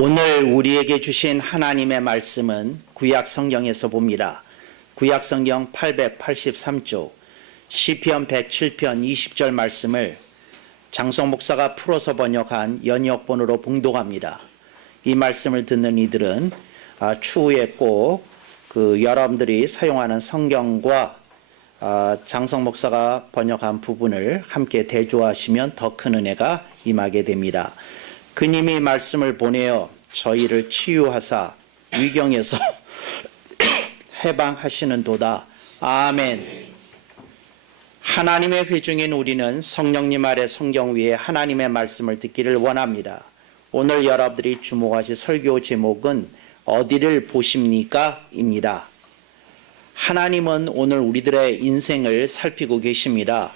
오늘 우리에게 주신 하나님의 말씀은 구약 성경에서 봅니다. 구약 성경 883쪽 시편 107편 20절 말씀을 장성 목사가 풀어서 번역한 연역본으로 봉독합니다. 이 말씀을 듣는 이들은 추후에 꼭 여러분들이 사용하는 성경과 장성 목사가 번역한 부분을 함께 대조하시면 더 큰 은혜가 임하게 됩니다. 그님이 말씀을 보내어 저희를 치유하사 위경에서 해방하시는도다. 아멘. 하나님의 회중인 우리는 성령님 아래 성경 위에 하나님의 말씀을 듣기를 원합니다. 오늘 여러분들이 주목하실 설교 제목은 어디를 보십니까? 입니다. 하나님은 오늘 우리들의 인생을 살피고 계십니다.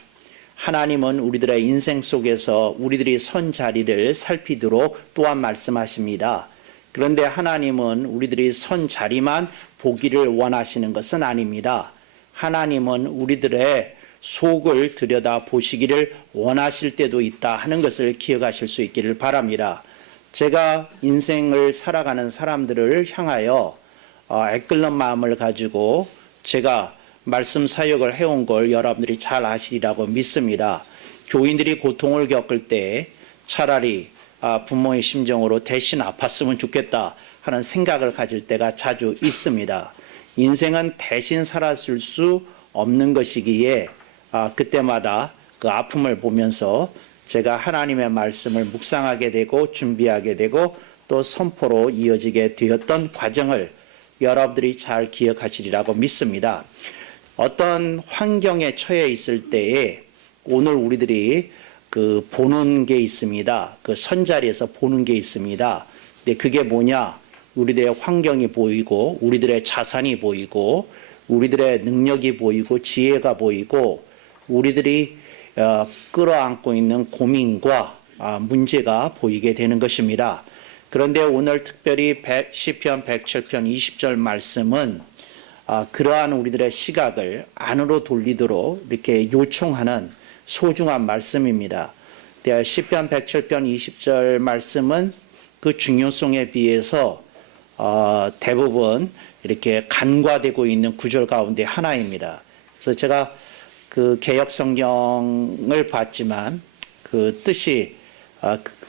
하나님은 우리들의 인생 속에서 우리들이 선 자리를 살피도록 또한 말씀하십니다. 그런데 하나님은 우리들이 선 자리만 보기를 원하시는 것은 아닙니다. 하나님은 우리들의 속을 들여다 보시기를 원하실 때도 있다 하는 것을 기억하실 수 있기를 바랍니다. 제가 인생을 살아가는 사람들을 향하여 애끓는 마음을 가지고 제가 말씀 사역을 해온 걸 여러분들이 잘 아시리라고 믿습니다. 교인들이 고통을 겪을 때 차라리 부모의 심정으로 대신 아팠으면 좋겠다 하는 생각을 가질 때가 자주 있습니다. 인생은 대신 살았을 수 없는 것이기에 그때마다 그 아픔을 보면서 제가 하나님의 말씀을 묵상하게 되고 준비하게 되고 또 선포로 이어지게 되었던 과정을 여러분들이 잘 기억하시리라고 믿습니다. 어떤 환경에 처해 있을 때에 오늘 우리들이 보는 게 있습니다. 그 선자리에서 보는 게 있습니다. 근데 그게 뭐냐? 우리들의 환경이 보이고 우리들의 자산이 보이고 우리들의 능력이 보이고 지혜가 보이고 우리들이 끌어안고 있는 고민과 문제가 보이게 되는 것입니다. 그런데 오늘 특별히 시편 107편 20절 말씀은 그러한 우리들의 시각을 안으로 돌리도록 이렇게 요청하는 소중한 말씀입니다. 시편 107편 20절 말씀은 그 중요성에 비해서 대부분 이렇게 간과되고 있는 구절 가운데 하나입니다. 그래서 제가 그 개역 성경을 봤지만 그 뜻이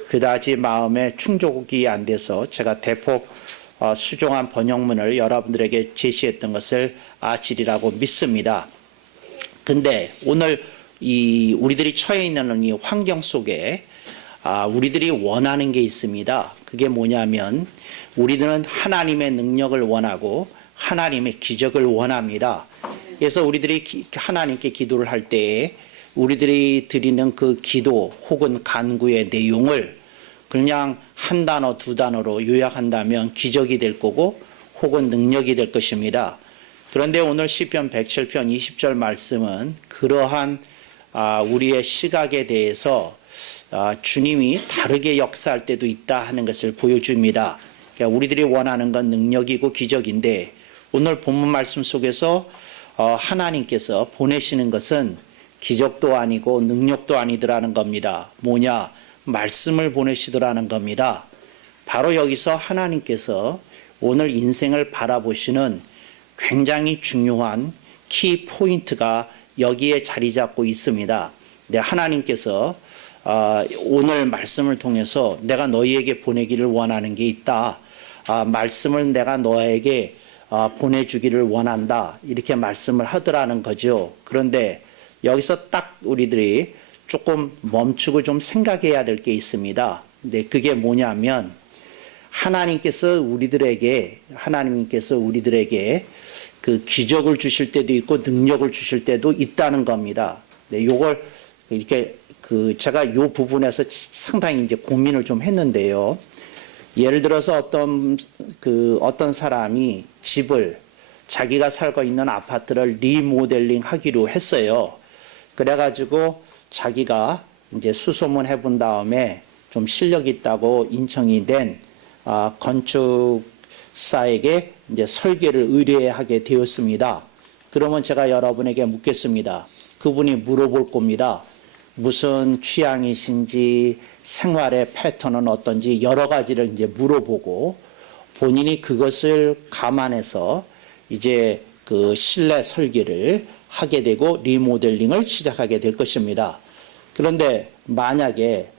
그다지 마음에 충족이 안 돼서 제가 대폭 수정한 번역문을 여러분들에게 제시했던 것을 아시리라고 믿습니다. 근데 오늘 우리들이 처해 있는 이 환경 속에 우리들이 원하는 게 있습니다. 그게 뭐냐면 우리들은 하나님의 능력을 원하고 하나님의 기적을 원합니다. 그래서 우리들이 하나님께 기도를 할 때에 우리들이 드리는 그 기도 혹은 간구의 내용을 그냥 한 단어, 두 단어로 요약한다면 기적이 될 거고 혹은 능력이 될 것입니다. 그런데 오늘 시편 107편 20절 말씀은 그러한 우리의 시각에 대해서 주님이 다르게 역사할 때도 있다 하는 것을 보여줍니다. 그러니까 우리들이 원하는 건 능력이고 기적인데 오늘 본문 말씀 속에서 하나님께서 보내시는 것은 기적도 아니고 능력도 아니더라는 겁니다. 뭐냐? 말씀을 보내시더라는 겁니다. 바로 여기서 하나님께서 오늘 인생을 바라보시는 굉장히 중요한 키 포인트가 여기에 자리 잡고 있습니다. 하나님께서 오늘 말씀을 통해서 내가 너희에게 보내기를 원하는 게 있다. 말씀을 내가 너에게 보내주기를 원한다. 이렇게 말씀을 하더라는 거죠. 그런데 여기서 딱 우리들이 조금 멈추고 좀 생각해야 될 게 있습니다. 근데 그게 뭐냐면 하나님께서 우리들에게 그 기적을 주실 때도 있고 능력을 주실 때도 있다는 겁니다. 네, 요걸 이렇게 제가 요 부분에서 상당히 이제 고민을 좀 했는데요. 예를 들어서 어떤 사람이 집을 자기가 살고 있는 아파트를 리모델링 하기로 했어요. 그래가지고 자기가 이제 수소문 해본 다음에 좀 실력 있다고 인정이 된 건축사에게 이제 설계를 의뢰하게 되었습니다. 그러면 제가 여러분에게 묻겠습니다. 그분이 물어볼 겁니다. 무슨 취향이신지 생활의 패턴은 어떤지 여러 가지를 이제 물어보고 본인이 그것을 감안해서 이제 그 실내 설계를 하게 되고 리모델링을 시작하게 될 것입니다. 그런데 만약에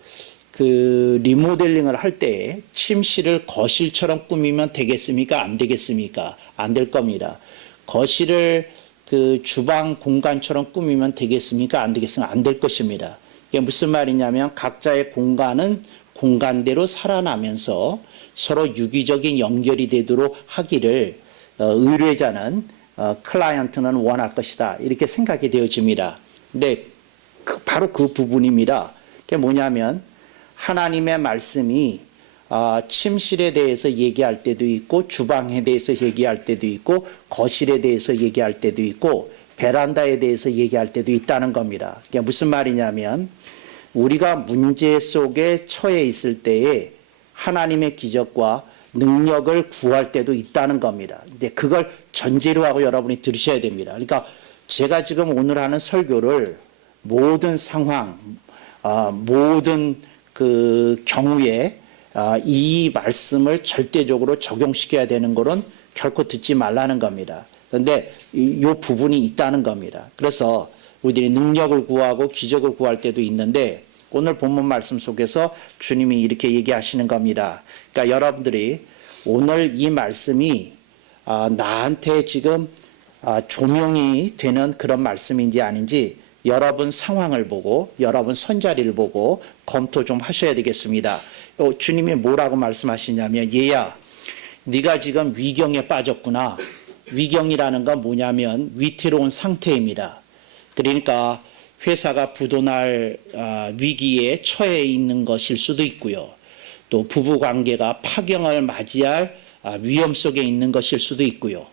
그 리모델링을 할 때 침실을 거실처럼 꾸미면 되겠습니까? 안 되겠습니까? 안 될 겁니다. 거실을 그 주방 공간처럼 꾸미면 되겠습니까? 안 되겠습니까? 안 될 것입니다. 이게 무슨 말이냐면 각자의 공간은 공간대로 살아나면서 서로 유기적인 연결이 되도록 하기를 의뢰자는 클라이언트는 원할 것이다. 이렇게 생각이 되어집니다. 근데 바로 그 부분입니다. 그게 뭐냐면 하나님의 말씀이 침실에 대해서 얘기할 때도 있고 주방에 대해서 얘기할 때도 있고 거실에 대해서 얘기할 때도 있고 베란다에 대해서 얘기할 때도 있다는 겁니다. 그게 무슨 말이냐면 우리가 문제 속에 처해 있을 때에 하나님의 기적과 능력을 구할 때도 있다는 겁니다. 이제 그걸 전제로 하고 여러분이 들으셔야 됩니다. 그러니까 제가 지금 오늘 하는 설교를 모든 상황, 모든 그 경우에 이 말씀을 절대적으로 적용시켜야 되는 것은 결코 듣지 말라는 겁니다. 그런데 이 부분이 있다는 겁니다. 그래서 우리들이 능력을 구하고 기적을 구할 때도 있는데 오늘 본문 말씀 속에서 주님이 이렇게 얘기하시는 겁니다. 그러니까 여러분들이 오늘 이 말씀이 나한테 지금 조명이 되는 그런 말씀인지 아닌지 여러분 상황을 보고 여러분 선자리를 보고 검토 좀 하셔야 되겠습니다. 주님이 뭐라고 말씀하시냐면 얘야 네가 지금 위경에 빠졌구나. 위경이라는 건 뭐냐면 위태로운 상태입니다. 그러니까 회사가 부도날 위기에 처해 있는 것일 수도 있고요. 또 부부관계가 파경을 맞이할 위험 속에 있는 것일 수도 있고요.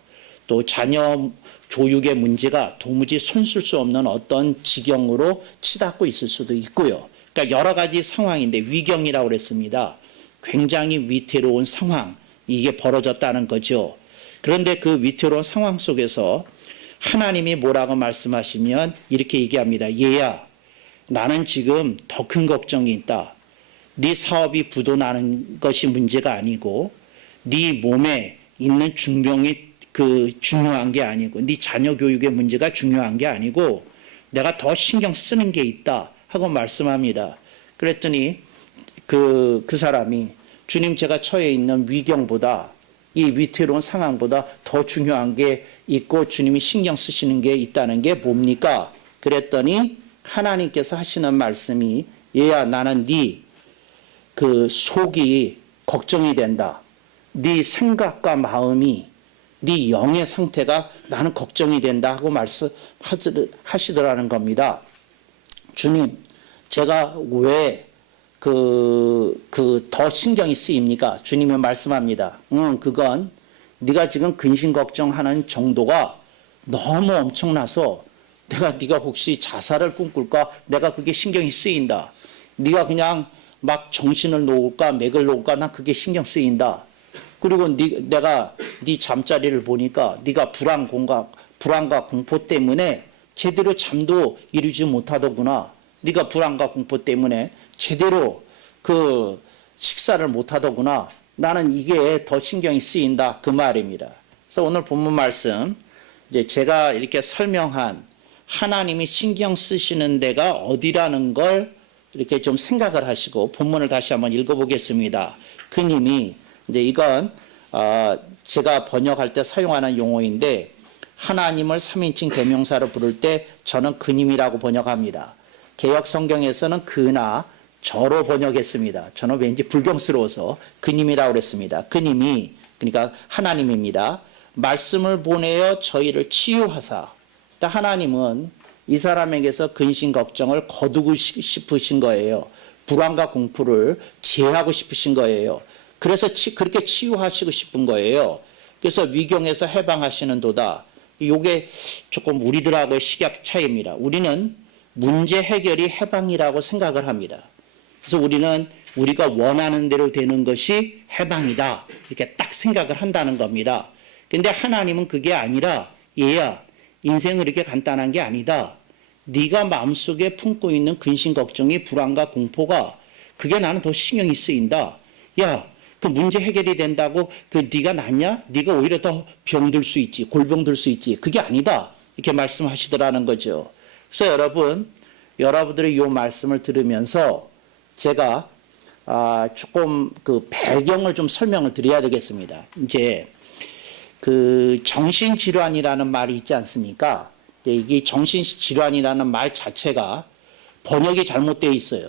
또 자녀 교육의 문제가 도무지 손쓸 수 없는 어떤 지경으로 치닫고 있을 수도 있고요. 그러니까 여러 가지 상황인데 위경이라고 그랬습니다. 굉장히 위태로운 상황, 이게 벌어졌다는 거죠. 그런데 그 위태로운 상황 속에서 하나님이 뭐라고 말씀하시면 이렇게 얘기합니다. 얘야, 나는 지금 더 큰 걱정이 있다. 네 사업이 부도나는 것이 문제가 아니고 네 몸에 있는 중병이 중요한 게 아니고 네 자녀 교육의 문제가 중요한 게 아니고 내가 더 신경 쓰는 게 있다 하고 말씀합니다. 그랬더니 그 사람이 주님 제가 처해 있는 위경보다 이 위태로운 상황보다 더 중요한 게 있고 주님이 신경 쓰시는 게 있다는 게 뭡니까? 그랬더니 하나님께서 하시는 말씀이 얘야 나는 네 그 속이 걱정이 된다. 네 생각과 마음이 네 영의 상태가 나는 걱정이 된다 하고 말씀하시더라는 겁니다. 주님, 제가 왜 더 신경이 쓰입니까? 주님이 말씀합니다. 그건 네가 지금 근심 걱정하는 정도가 너무 엄청나서 네가 혹시 자살을 꿈꿀까? 내가 그게 신경이 쓰인다. 네가 그냥 막 정신을 놓을까? 맥을 놓을까? 난 그게 신경 쓰인다. 그리고 내가 네 잠자리를 보니까 네가 불안과 공포 때문에 제대로 잠도 이루지 못하더구나. 네가 불안과 공포 때문에 제대로 그 식사를 못하더구나. 나는 이게 더 신경이 쓰인다. 그 말입니다. 그래서 오늘 본문 말씀 이제 제가 이렇게 설명한 하나님이 신경 쓰시는 데가 어디라는 걸 이렇게 좀 생각을 하시고 본문을 다시 한번 읽어보겠습니다. 그님이 이제 이건 제가 번역할 때 사용하는 용어인데 하나님을 3인칭 대명사로 부를 때 저는 그님이라고 번역합니다. 개역 성경에서는 그나 저로 번역했습니다. 저는 왠지 불경스러워서 그님이라고 그랬습니다. 그님이 그러니까 하나님입니다. 말씀을 보내어 저희를 치유하사. 하나님은 이 사람에게서 근심 걱정을 거두고 싶으신 거예요. 불안과 공포를 제하고 싶으신 거예요. 그래서 그렇게 치유하시고 싶은 거예요. 그래서 위경에서 해방하시는 도다. 이게 조금 우리들하고의 시각 차이입니다. 우리는 문제 해결이 해방이라고 생각을 합니다. 그래서 우리는 우리가 원하는 대로 되는 것이 해방이다. 이렇게 딱 생각을 한다는 겁니다. 근데 하나님은 그게 아니라 얘야 인생은 이렇게 간단한 게 아니다. 네가 마음속에 품고 있는 근심 걱정이 불안과 공포가 그게 나는 더 신경이 쓰인다. 야, 그 문제 해결이 된다고 그 네가 낫냐? 네가 오히려 더 병들 수 있지. 골병 들 수 있지. 그게 아니다. 이렇게 말씀하시더라는 거죠. 그래서 여러분들의 이 말씀을 들으면서 제가 조금 그 배경을 좀 설명을 드려야 되겠습니다. 이제 그 정신질환이라는 말이 있지 않습니까? 이게 정신질환이라는 말 자체가 번역이 잘못되어 있어요.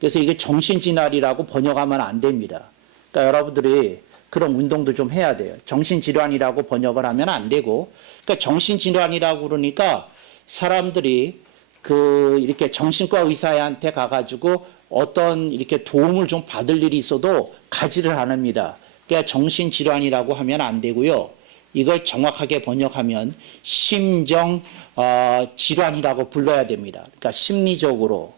그래서 이게 정신질환이라고 번역하면 안 됩니다. 그러니까 여러분들이 그런 운동도 좀 해야 돼요. 정신질환이라고 번역을 하면 안 되고, 그러니까 정신질환이라고 그러니까 사람들이 그 이렇게 정신과 의사한테 가가지고 어떤 이렇게 도움을 좀 받을 일이 있어도 가지를 않습니다. 그러니까 정신질환이라고 하면 안 되고요. 이걸 정확하게 번역하면 심정 질환이라고 불러야 됩니다. 그러니까 심리적으로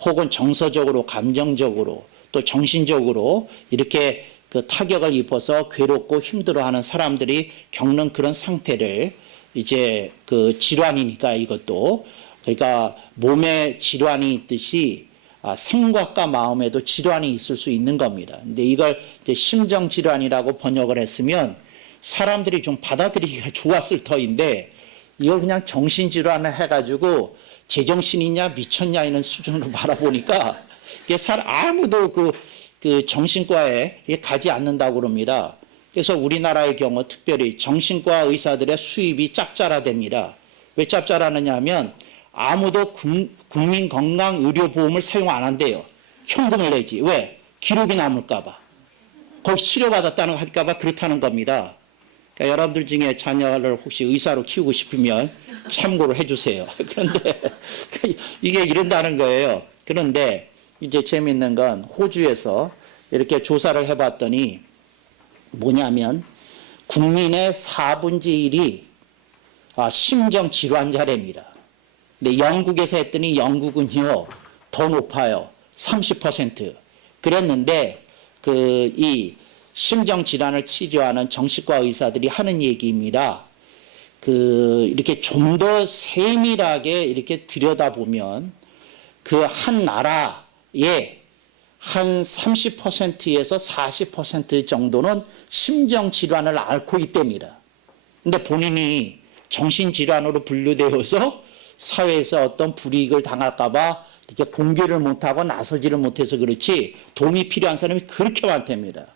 혹은 정서적으로, 감정적으로 또 정신적으로 이렇게 그 타격을 입어서 괴롭고 힘들어하는 사람들이 겪는 그런 상태를 이제 그 질환이니까 이것도 그러니까 몸에 질환이 있듯이 생각과 마음에도 질환이 있을 수 있는 겁니다. 근데 이걸 이제 심정 질환이라고 번역을 했으면 사람들이 좀 받아들이기가 좋았을 터인데 이걸 그냥 정신 질환을 해가지고 제정신이냐 미쳤냐 이런 수준으로 바라보니까 이게 아무도 그 정신과에 가지 않는다고 그럽니다. 그래서 우리나라의 경우 특별히 정신과 의사들의 수입이 짭짤하답니다. 왜 짭짤하느냐 하면 아무도 국민건강의료보험을 사용 안 한대요. 현금을 내지. 왜? 기록이 남을까 봐. 거기 치료받았다는 거 할까 봐 그렇다는 겁니다. 그러니까 여러분들 중에 자녀를 혹시 의사로 키우고 싶으면 참고로 해주세요. 그런데 이게 이런다는 거예요. 그런데 이제 재미있는 건 호주에서 이렇게 조사를 해봤더니 뭐냐면 국민의 4분의 1이 심정질환자랍니다. 근데 영국에서 했더니 영국은요 더 높아요. 30%. 그랬는데 이 심정질환을 치료하는 정신과 의사들이 하는 얘기입니다. 이렇게 좀 더 세밀하게 이렇게 들여다보면 그 한 나라에 한 30%에서 40% 정도는 심정질환을 앓고 있답니다. 근데 본인이 정신질환으로 분류되어서 사회에서 어떤 불이익을 당할까봐 이렇게 공개를 못하고 나서지를 못해서 그렇지 도움이 필요한 사람이 그렇게 많답니다.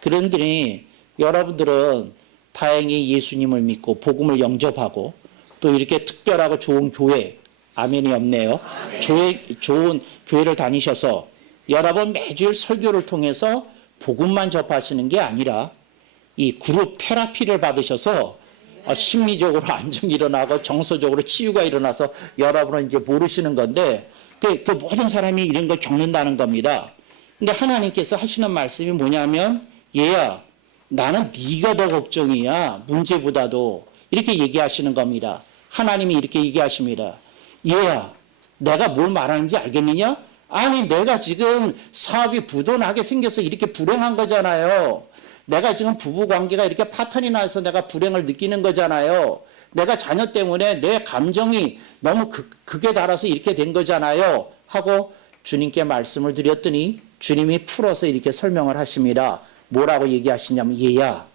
그런데 여러분들은 다행히 예수님을 믿고 복음을 영접하고 또 이렇게 특별하고 좋은 교회, 아멘이 없네요. 좋은 교회를 다니셔서 여러분 매주일 설교를 통해서 복음만 접하시는 게 아니라 이 그룹 테라피를 받으셔서 심리적으로 안정이 일어나고 정서적으로 치유가 일어나서 여러분은 이제 모르시는 건데 그 모든 사람이 이런 걸 겪는다는 겁니다. 근데 하나님께서 하시는 말씀이 뭐냐면 얘야 나는 네가 더 걱정이야 문제보다도 이렇게 얘기하시는 겁니다. 하나님이 이렇게 얘기하십니다. 얘야 내가 뭘 말하는지 알겠느냐? 아니 내가 지금 사업이 부도나게 생겨서 이렇게 불행한 거잖아요. 내가 지금 부부관계가 이렇게 파탄이 나서 내가 불행을 느끼는 거잖아요. 내가 자녀 때문에 내 감정이 너무 극에 달아서 이렇게 된 거잖아요. 하고 주님께 말씀을 드렸더니 주님이 풀어서 이렇게 설명을 하십니다. 뭐라고 얘기하시냐면 얘야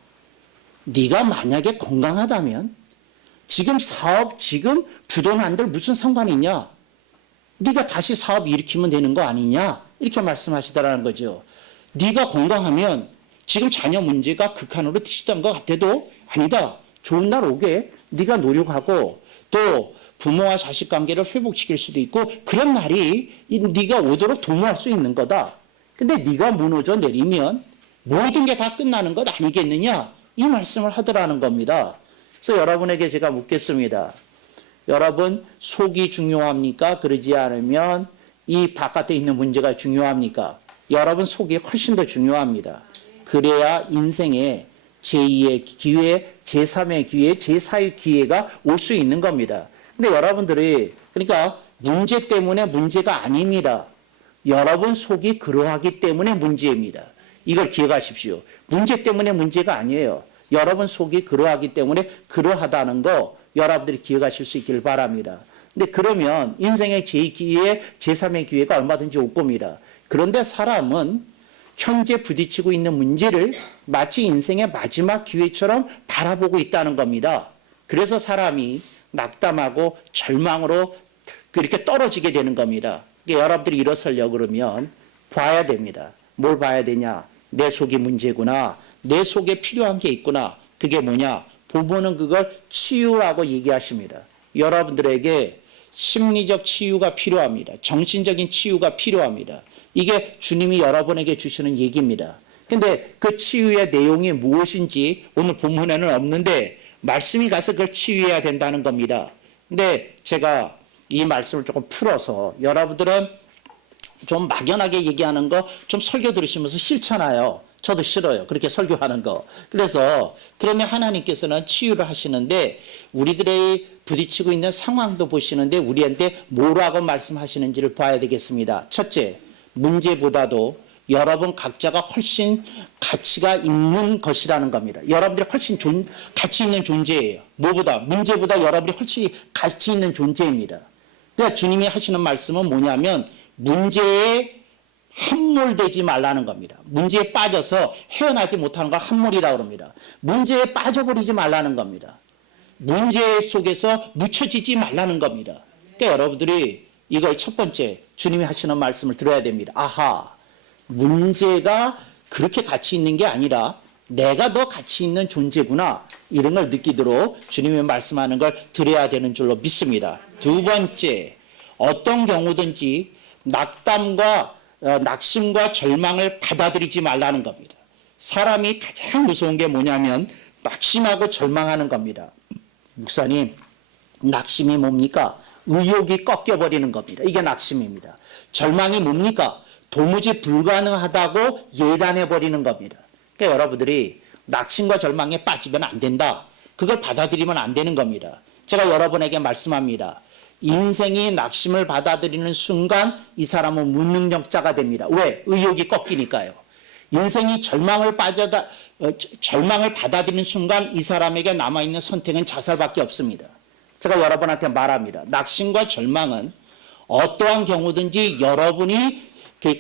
네가 만약에 건강하다면 지금 사업 지금 부도난들 무슨 상관이 있냐? 네가 다시 사업 일으키면 되는 거 아니냐? 이렇게 말씀하시더라는 거죠. 네가 건강하면 지금 자녀 문제가 극한으로 치던 것 같아도 아니다. 좋은 날 오게 네가 노력하고 또 부모와 자식 관계를 회복시킬 수도 있고 그런 날이 네가 오도록 도모할 수 있는 거다. 근데 네가 무너져 내리면 모든 게 다 끝나는 것 아니겠느냐? 이 말씀을 하더라는 겁니다. 그래서 여러분에게 제가 묻겠습니다. 여러분 속이 중요합니까? 그러지 않으면 이 바깥에 있는 문제가 중요합니까? 여러분 속이 훨씬 더 중요합니다. 그래야 인생에 제2의 기회, 제3의 기회, 제4의 기회가 올 수 있는 겁니다. 근데 여러분들이 그러니까 문제 때문에 문제가 아닙니다. 여러분 속이 그러하기 때문에 문제입니다. 이걸 기억하십시오. 문제 때문에 문제가 아니에요. 여러분 속이 그러하기 때문에 그러하다는 거 여러분들이 기억하실 수 있기를 바랍니다. 근데 그러면 인생의 제2기회, 제3의 기회가 얼마든지 올 겁니다. 그런데 사람은 현재 부딪히고 있는 문제를 마치 인생의 마지막 기회처럼 바라보고 있다는 겁니다. 그래서 사람이 낙담하고 절망으로 그렇게 떨어지게 되는 겁니다. 여러분들이 일어서려고 그러면 봐야 됩니다. 뭘 봐야 되냐? 내 속이 문제구나. 내 속에 필요한 게 있구나. 그게 뭐냐? 본문은 그걸 치유라고 얘기하십니다. 여러분들에게 심리적 치유가 필요합니다. 정신적인 치유가 필요합니다. 이게 주님이 여러분에게 주시는 얘기입니다. 근데 그 치유의 내용이 무엇인지 오늘 본문에는 없는데 말씀이 가서 그걸 치유해야 된다는 겁니다. 근데 제가 이 말씀을 조금 풀어서 여러분들은 좀 막연하게 얘기하는 거 좀 설교 들으시면서 싫잖아요. 저도 싫어요. 그렇게 설교하는 거. 그래서 그러면 하나님께서는 치유를 하시는데 우리들의 부딪히고 있는 상황도 보시는데 우리한테 뭐라고 말씀하시는지를 봐야 되겠습니다. 첫째, 문제보다도 여러분 각자가 훨씬 가치가 있는 것이라는 겁니다. 여러분들이 훨씬 가치 있는 존재예요. 뭐보다? 문제보다 여러분이 훨씬 가치 있는 존재입니다. 그러니까 주님이 하시는 말씀은 뭐냐면 문제에 함몰되지 말라는 겁니다. 문제에 빠져서 헤어나지 못하는 걸 함몰이라고 합니다. 문제에 빠져버리지 말라는 겁니다. 문제 속에서 묻혀지지 말라는 겁니다. 그러니까 여러분들이 이걸 첫 번째 주님이 하시는 말씀을 들어야 됩니다. 아하, 문제가 그렇게 가치 있는 게 아니라 내가 더 가치 있는 존재구나. 이런 걸 느끼도록 주님이 말씀하는 걸 들어야 되는 줄로 믿습니다. 두 번째, 어떤 경우든지 낙심과 절망을 받아들이지 말라는 겁니다. 사람이 가장 무서운 게 뭐냐면 낙심하고 절망하는 겁니다. 목사님, 낙심이 뭡니까? 의욕이 꺾여버리는 겁니다. 이게 낙심입니다. 절망이 뭡니까? 도무지 불가능하다고 예단해버리는 겁니다. 그러니까 여러분들이 낙심과 절망에 빠지면 안 된다. 그걸 받아들이면 안 되는 겁니다. 제가 여러분에게 말씀합니다. 인생이 낙심을 받아들이는 순간 이 사람은 무능력자가 됩니다. 왜? 의욕이 꺾이니까요. 인생이 절망을 받아들이는 순간 이 사람에게 남아있는 선택은 자살밖에 없습니다. 제가 여러분한테 말합니다. 낙심과 절망은 어떠한 경우든지 여러분이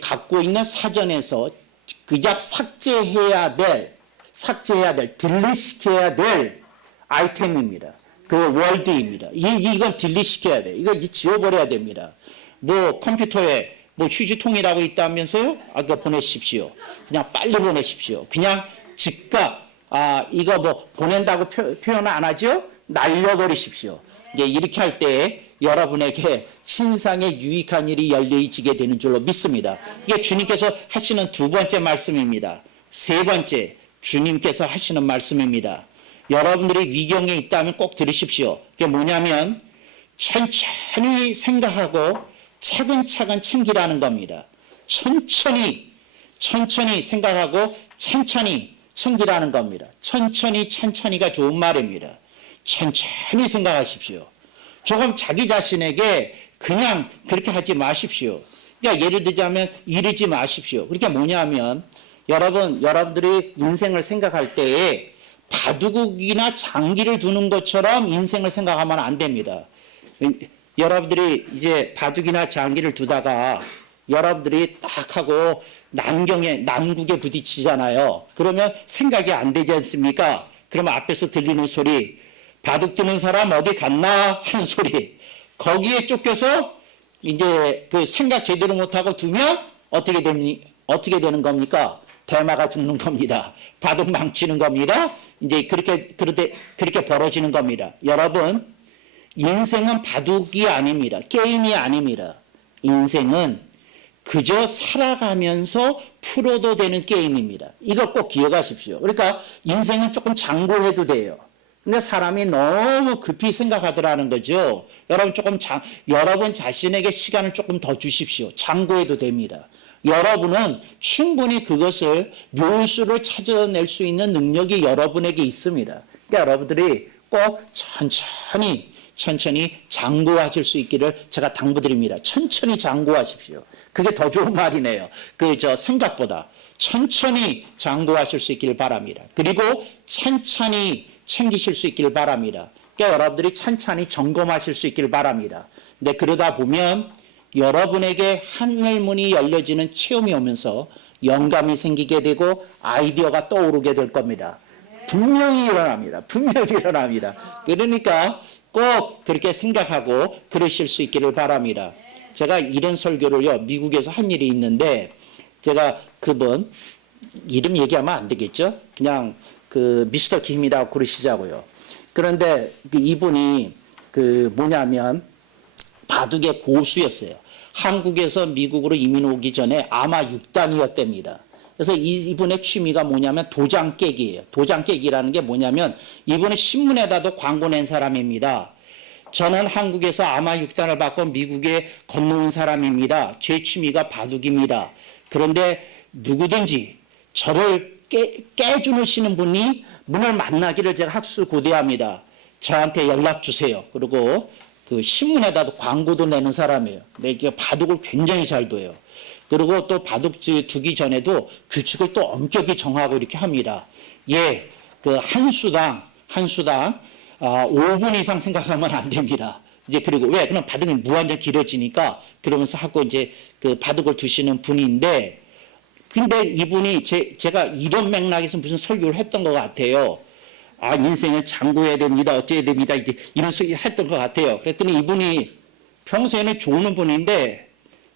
갖고 있는 사전에서 그냥 삭제해야 될, 딜리트시켜야 될 아이템입니다. 그 월드입니다. 이건 딜리트시켜야 돼요. 이거 지워버려야 됩니다. 뭐 컴퓨터에 뭐 휴지통이라고 있다면서요? 그거 보내십시오. 그냥 빨리 보내십시오. 그냥 즉각 이거 뭐 보낸다고 표현 안 하죠? 날려버리십시오. 이렇게 할 때 여러분에게 신상에 유익한 일이 열려지게 되는 줄로 믿습니다. 이게 주님께서 하시는 두 번째 말씀입니다. 세 번째, 주님께서 하시는 말씀입니다. 여러분들이 위경에 있다면 꼭 들으십시오. 이게 뭐냐면 천천히 생각하고 차근차근 챙기라는 겁니다. 천천히 생각하고 천천히 챙기라는 겁니다. 천천히가 좋은 말입니다. 천천히 생각하십시오. 조금 자기 자신에게 그냥 그렇게 하지 마십시오. 그러니까 예를 들자면 이러지 마십시오. 그러니까 뭐냐면 여러분들이 인생을 생각할 때에 바둑이나 장기를 두는 것처럼 인생을 생각하면 안 됩니다. 여러분들이 이제 바둑이나 장기를 두다가 여러분들이 딱 하고 난국에 부딪히잖아요. 그러면 생각이 안 되지 않습니까? 그러면 앞에서 들리는 소리, 바둑 두는 사람 어디 갔나 하는 소리, 거기에 쫓겨서 이제 그 생각 제대로 못하고 두면 어떻게 되는 겁니까? 대마가 죽는 겁니다. 바둑 망치는 겁니다. 이제 그렇게 벌어지는 겁니다. 여러분, 인생은 바둑이 아닙니다. 게임이 아닙니다. 인생은 그저 살아가면서 풀어도 되는 게임입니다. 이걸 꼭 기억하십시오. 그러니까 인생은 조금 장고해도 돼요. 근데 사람이 너무 급히 생각하더라는 거죠. 여러분 자신에게 시간을 조금 더 주십시오. 장고해도 됩니다. 여러분은 충분히 그것을 묘수를 찾아낼 수 있는 능력이 여러분에게 있습니다. 그러니까 여러분들이 꼭 천천히 장고하실 수 있기를 제가 당부드립니다. 천천히 장고하십시오. 그게 더 좋은 말이네요. 생각보다 천천히 장고하실 수 있기를 바랍니다. 그리고 천천히 챙기실 수 있기를 바랍니다. 그러니까 여러분들이 천천히 점검하실 수 있기를 바랍니다. 근데 그러다 보면 여러분에게 하늘문이 열려지는 체험이 오면서 영감이 생기게 되고 아이디어가 떠오르게 될 겁니다. 분명히 일어납니다. 분명히 일어납니다. 그러니까 꼭 그렇게 생각하고 그러실 수 있기를 바랍니다. 제가 이런 설교를요, 미국에서 한 일이 있는데, 제가 그분, 이름 얘기하면 안 되겠죠? 그냥 그 미스터 김이라고 그러시자고요. 그런데 이분이 그 뭐냐면 바둑의 고수였어요. 한국에서 미국으로 이민 오기 전에 아마 6단이었답니다. 그래서 이분의 취미가 뭐냐면 도장 깨기예요. 도장 깨기라는 게 뭐냐면 이분은 신문에다도 광고 낸 사람입니다. 저는 한국에서 아마 6단을 받고 미국에 건너온 사람입니다. 제 취미가 바둑입니다. 그런데 누구든지 저를 깨주시는 분이 문을 만나기를 제가 학수고대합니다. 저한테 연락 주세요. 그리고 그 신문에다도 광고도 내는 사람이에요. 근데 바둑을 굉장히 잘 둬요. 그리고 또 바둑 두기 전에도 규칙을 또 엄격히 정하고 이렇게 합니다. 예, 그 한 수당 5분 이상 생각하면 안 됩니다. 이제 그리고 왜? 그럼 바둑이 무한정 길어지니까 그러면서 하고 이제 그 바둑을 두시는 분인데, 근데 이분이 제가 이런 맥락에서 무슨 설교를 했던 것 같아요. 아, 인생을 장구해야 됩니다. 어째야 됩니다. 이제 이런 소리 했던 것 같아요. 그랬더니 이분이 평소에는 좋은 분인데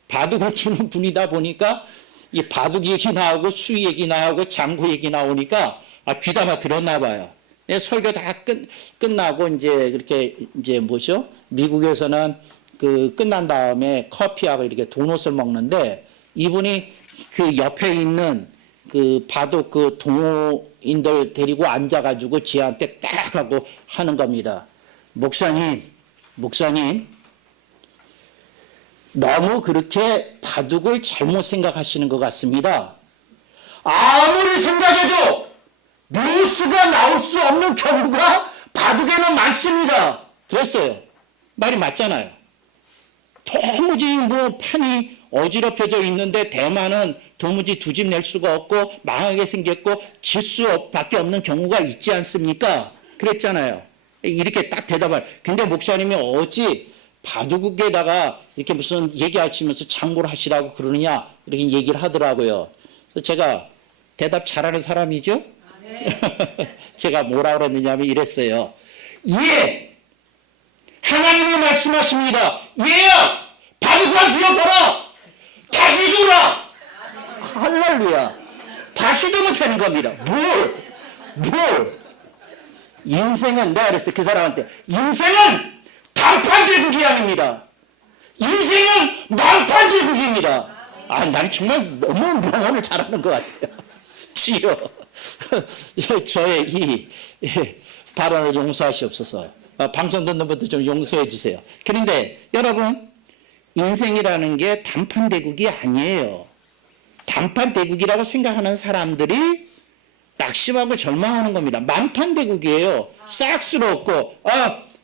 바둑을 치는 분이다 보니까 이 바둑 얘기 나오고 수 얘기 나오고 장구 얘기 나오니까 귀담아 들었나 봐요. 설교 다 끝나고 이제 그렇게 이제 뭐죠? 미국에서는 그 끝난 다음에 커피하고 이렇게 도넛을 먹는데 이분이 그 옆에 있는 그 바둑 그 동호인들 데리고 앉아가지고 지한테 딱 하고 하는 겁니다. 목사님, 너무 그렇게 바둑을 잘못 생각하시는 것 같습니다. 아무리 생각해도 뉴스가 나올 수 없는 경우가 바둑에는 많습니다. 그랬어요. 말이 맞잖아요. 도무지 뭐 판이 어지럽혀져 있는데 대만은 도무지 두 집 낼 수가 없고 망하게 생겼고 질 수밖에 없는 경우가 있지 않습니까? 그랬잖아요. 이렇게 딱 대답을. 근데 목사님이 어찌 바둑에다가 이렇게 무슨 얘기하시면서 장고를 하시라고 그러느냐 이렇게 얘기를 하더라고요. 그래서 제가 대답 잘하는 사람이죠? 제가 뭐라 그랬느냐면 이랬어요. 예! 하나님이 말씀하십니다. 얘야! 바둑만 두어봐라! 다시 두라! 할렐루야. 다시 두면 되는 겁니다. 뭘? 인생은, 내가 그랬어요. 그 사람한테. 인생은 단판대국이 아닙니다. 인생은 만판대국입니다. 아, 난 정말 너무 명언을 잘하는 것 같아요. 주여, 저의 이 발언을 용서하시옵소서. 방송 듣는 분들 좀 용서해 주세요. 그런데 여러분, 인생이라는 게 단판대국이 아니에요. 단판대국이라고 생각하는 사람들이 낙심하고 절망하는 겁니다. 만판대국이에요. 싹스럽고,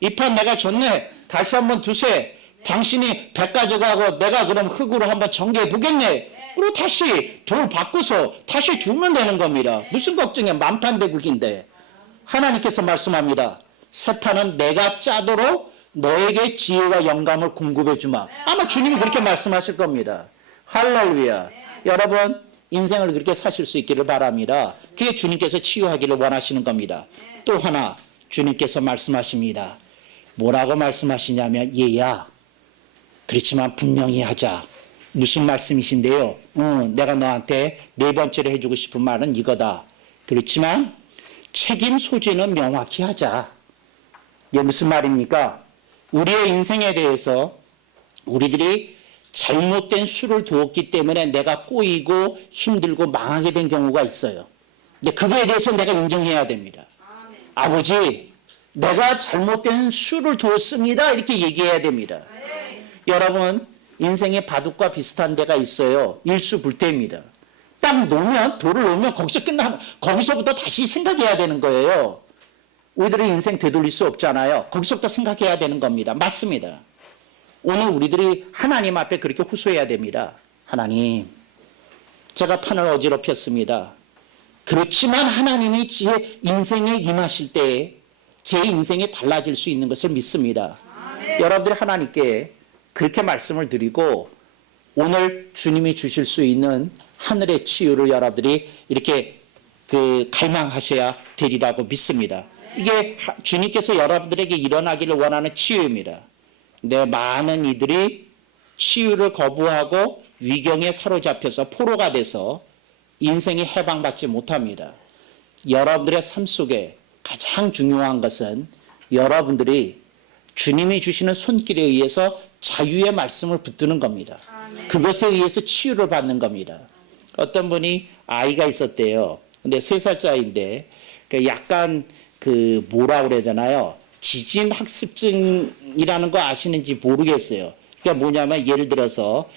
이 판 내가 졌네. 다시 한번 두세. 당신이 100 가져가고 내가 그럼 흙으로 한번 정리해 보겠네. 그리고 다시 돌 바꿔서 다시 두면 되는 겁니다. 무슨 걱정이야. 만판대국인데. 하나님께서 말씀합니다. 새 판은 내가 짜도록 너에게 지혜와 영감을 공급해 주마. 아마 주님이 그렇게 말씀하실 겁니다. 할렐루야. 여러분, 인생을 그렇게 사실 수 있기를 바랍니다. 그게 주님께서 치유하기를 원하시는 겁니다. 또 하나 주님께서 말씀하십니다. 뭐라고 말씀하시냐면, 얘야, 그렇지만 분명히 하자. 무슨 말씀이신데요? 내가 너한테 네 번째로 해주고 싶은 말은 이거다. 그렇지만 책임 소재는 명확히 하자. 이게 무슨 말입니까? 우리의 인생에 대해서 우리들이 잘못된 수를 두었기 때문에 내가 꼬이고 힘들고 망하게 된 경우가 있어요. 근데 그거에 대해서 내가 인정해야 됩니다. 아버지, 내가 잘못된 수를 두었습니다. 이렇게 얘기해야 됩니다. 여러분, 인생의 바둑과 비슷한 데가 있어요. 일수불태입니다. 딱 놓으면, 돌을 놓으면 거기서 끝나면 거기서부터 다시 생각해야 되는 거예요. 우리들의 인생 되돌릴 수 없잖아요. 거기서부터 생각해야 되는 겁니다. 맞습니다. 오늘 우리들이 하나님 앞에 그렇게 호소해야 됩니다. 하나님, 제가 판을 어지럽혔습니다. 그렇지만 하나님이 제 인생에 임하실 때에 제 인생이 달라질 수 있는 것을 믿습니다. 여러분들이 하나님께 그렇게 말씀을 드리고 오늘 주님이 주실 수 있는 하늘의 치유를 여러분들이 이렇게 갈망하셔야 되리라고 믿습니다. 이게 주님께서 여러분들에게 일어나기를 원하는 치유입니다. 근데 많은 이들이 치유를 거부하고 위경에 사로잡혀서 포로가 돼서 인생이 해방받지 못합니다. 여러분들의 삶 속에 가장 중요한 것은 여러분들이 주님이 주시는 손길에 의해서 자유의 말씀을 붙드는 겁니다. 그것에 의해서 치유를 받는 겁니다. 어떤 분이 아이가 있었대요. 근데 3살짜리인데 약간 뭐라 그래야 되나요? 지진 학습증이라는 거 아시는지 모르겠어요. 그러니까 뭐냐면 예를 들어서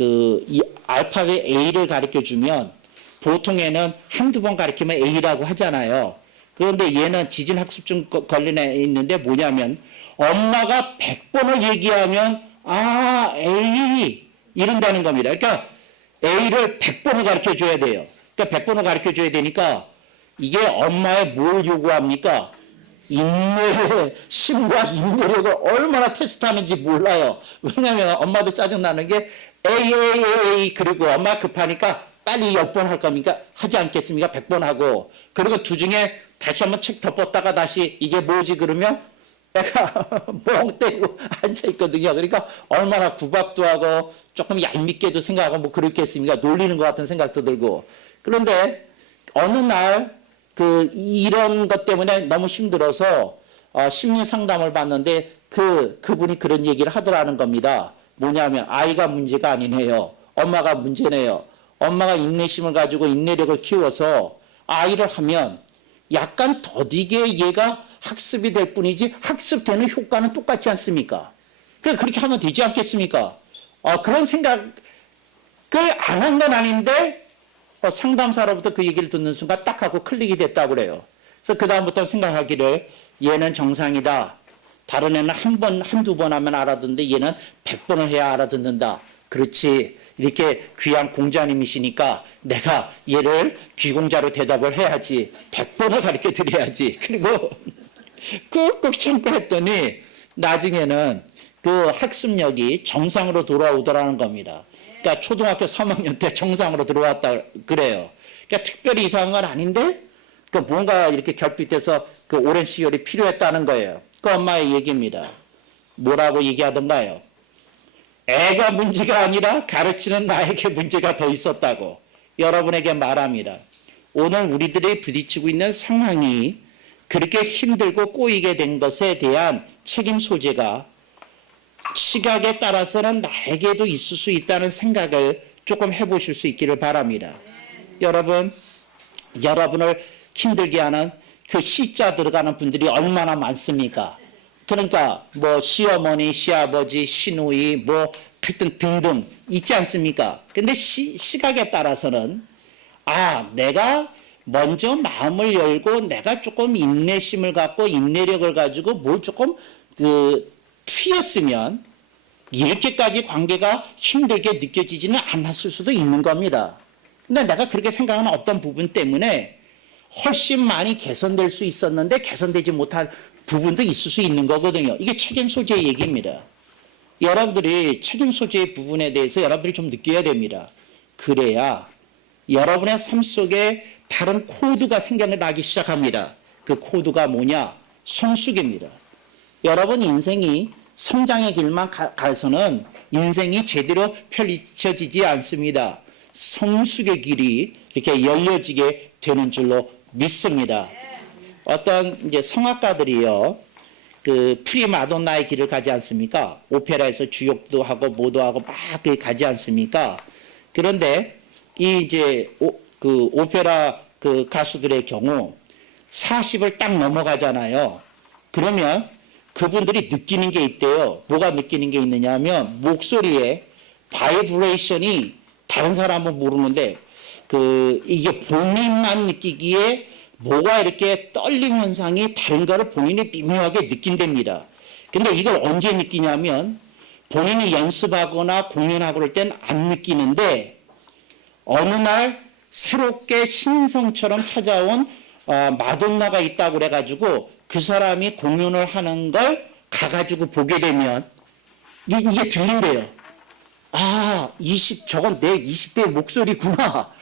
이 알파벳 A를 가르쳐 주면 보통에는 한두 번 가르치면 A라고 하잖아요. 그런데 얘는 지진 학습증 걸린 애 있는데 뭐냐면 엄마가 100번을 얘기하면 A 이런다는 겁니다. 그러니까 A를 100번을 가르쳐 줘야 돼요. 그러니까 100번을 가르쳐 줘야 되니까 이게 엄마의 뭘 요구합니까? 인내를, 심과 인내력을 얼마나 테스트하는지 몰라요. 왜냐하면 엄마도 짜증나는 게 A 그리고 엄마 급하니까 빨리 10번 할 겁니까? 하지 않겠습니까? 100번 하고. 그리고 주중에 다시 한번 책 덮었다가 다시 이게 뭐지 그러면 애가 멍 때리고 앉아있거든요. 그러니까 얼마나 구박도 하고 조금 얄밉게도 생각하고 뭐 그렇겠습니까? 놀리는 것 같은 생각도 들고. 그런데 어느 날 이런 것 때문에 너무 힘들어서 심리 상담을 받는데 그분이 그런 얘기를 하더라는 겁니다. 뭐냐면 아이가 문제가 아니네요. 엄마가 문제네요. 엄마가 인내심을 가지고 인내력을 키워서 아이를 하면 약간 더디게 얘가 학습이 될 뿐이지 학습되는 효과는 똑같지 않습니까? 그렇게 하면 되지 않겠습니까? 그런 생각을 안 한 건 아닌데 상담사로부터 그 얘기를 듣는 순간 딱 하고 클릭이 됐다고 그래요. 그래서 그다음부터 생각하기를 얘는 정상이다. 다른 애는 한두 번 하면 알아듣는데 얘는 100번을 해야 알아듣는다. 그렇지. 이렇게 귀한 공자님이시니까 내가 얘를 귀공자로 대답을 해야지. 100번을 가르쳐 드려야지. 그리고 꾹꾹 참고 했더니 나중에는 그 학습력이 정상으로 돌아오더라는 겁니다. 그러니까 초등학교 3학년 때 정상으로 들어왔다 그래요. 그러니까 특별히 이상한 건 아닌데 뭔가 이렇게 결핍돼서 오랜 시절이 필요했다는 거예요. 그 엄마의 얘기입니다. 뭐라고 얘기하던가요? 애가 문제가 아니라 가르치는 나에게 문제가 더 있었다고 여러분에게 말합니다. 오늘 우리들이 부딪히고 있는 상황이 그렇게 힘들고 꼬이게 된 것에 대한 책임 소재가 시각에 따라서는 나에게도 있을 수 있다는 생각을 조금 해보실 수 있기를 바랍니다. 여러분을 힘들게 하는 그 시자 들어가는 분들이 얼마나 많습니까? 그러니까 뭐 시어머니, 시아버지, 시누이 하여튼 등등 있지 않습니까? 근데 시각에 따라서는 내가 먼저 마음을 열고 내가 조금 인내심을 갖고 인내력을 가지고 뭘 조금 튀었으면 이렇게까지 관계가 힘들게 느껴지지는 않았을 수도 있는 겁니다. 근데 내가 그렇게 생각하는 어떤 부분 때문에 훨씬 많이 개선될 수 있었는데 개선되지 못할 부분도 있을 수 있는 거거든요. 이게 책임 소재의 얘기입니다. 여러분들이 책임 소재의 부분에 대해서 여러분들이 좀 느껴야 됩니다. 그래야 여러분의 삶 속에 다른 코드가 생겨나기 시작합니다. 그 코드가 뭐냐? 성숙입니다. 여러분 인생이 성장의 길만 가서는 인생이 제대로 펼쳐지지 않습니다. 성숙의 길이 이렇게 열려지게 되는 줄로 믿습니다. 어떤 이제 성악가들이요, 프리마돈나의 길을 가지 않습니까? 오페라에서 주역도 하고 뭐도 하고 막 가지 않습니까? 그런데 이제 오페라 가수들의 경우 40을 딱 넘어가잖아요. 그러면 그분들이 느끼는 게 있대요. 뭐가 느끼는 게 있느냐 하면 목소리에 바이브레이션이 다른 사람은 모르는데 이게 본인만 느끼기에 뭐가 이렇게 떨림 현상이 다른 거를 본인이 미묘하게 느낀답니다. 근데 이걸 언제 느끼냐면 본인이 연습하거나 공연하고 그럴 땐 안 느끼는데 어느 날 새롭게 신성처럼 찾아온 마돈나가 있다고 그래가지고 그 사람이 공연을 하는 걸 가가지고 보게 되면 이게 들린대요. 아, 저건 내 20대의 목소리구나.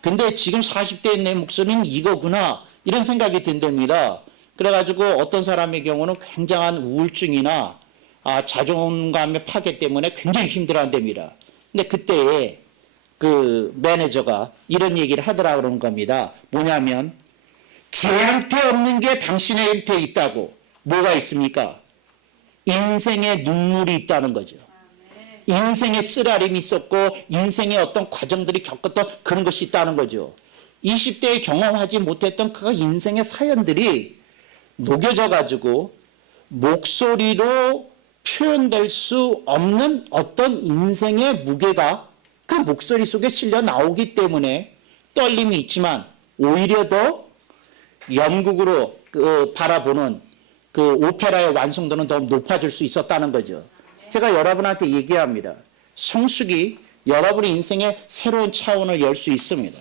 근데 지금 40대의 내 목소리는 이거구나. 이런 생각이 든답니다. 그래가지고 어떤 사람의 경우는 굉장한 우울증이나 자존감의 파괴 때문에 굉장히 힘들어한답니다. 근데 그때에 그 매니저가 이런 얘기를 하더라 그런 겁니다. 뭐냐면 쟤한테 없는 게 당신한테 있다고. 뭐가 있습니까? 인생의 눈물이 있다는 거죠. 인생의 쓰라림이 있었고 인생의 어떤 과정들이 겪었던 그런 것이 있다는 거죠. 20대에 경험하지 못했던 그 인생의 사연들이 녹여져 가지고 목소리로 표현될 수 없는 어떤 인생의 무게가 그 목소리 속에 실려 나오기 때문에 떨림이 있지만 오히려 더 영국으로 바라보는 그 오페라의 완성도는 더 높아질 수 있었다는 거죠. 제가 여러분한테 얘기합니다. 성숙이 여러분의 인생의 새로운 차원을 열 수 있습니다.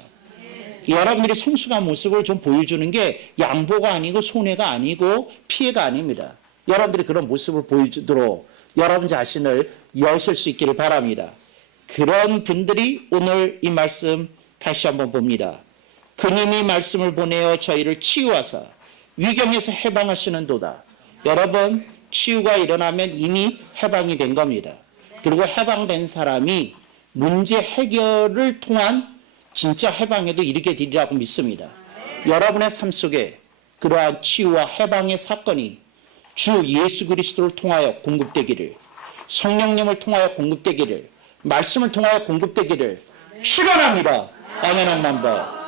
여러분들이 성숙한 모습을 좀 보여주는 게 양보가 아니고 손해가 아니고 피해가 아닙니다. 여러분들이 그런 모습을 보여주도록 여러분 자신을 여실 수 있기를 바랍니다. 그런 분들이 오늘 이 말씀 다시 한번 봅니다. 그님이 말씀을 보내어 저희를 치유하사 위경에서 해방하시는 도다. 여러분, 치유가 일어나면 이미 해방이 된 겁니다. 그리고 해방된 사람이 문제 해결을 통한 진짜 해방에도 이르게 되리라고 믿습니다. 여러분의 삶 속에 그러한 치유와 해방의 사건이 주 예수 그리스도를 통하여 공급되기를, 성령님을 통하여 공급되기를, 말씀을 통하여 공급되기를 축원합니다. 아멘 한 번 더.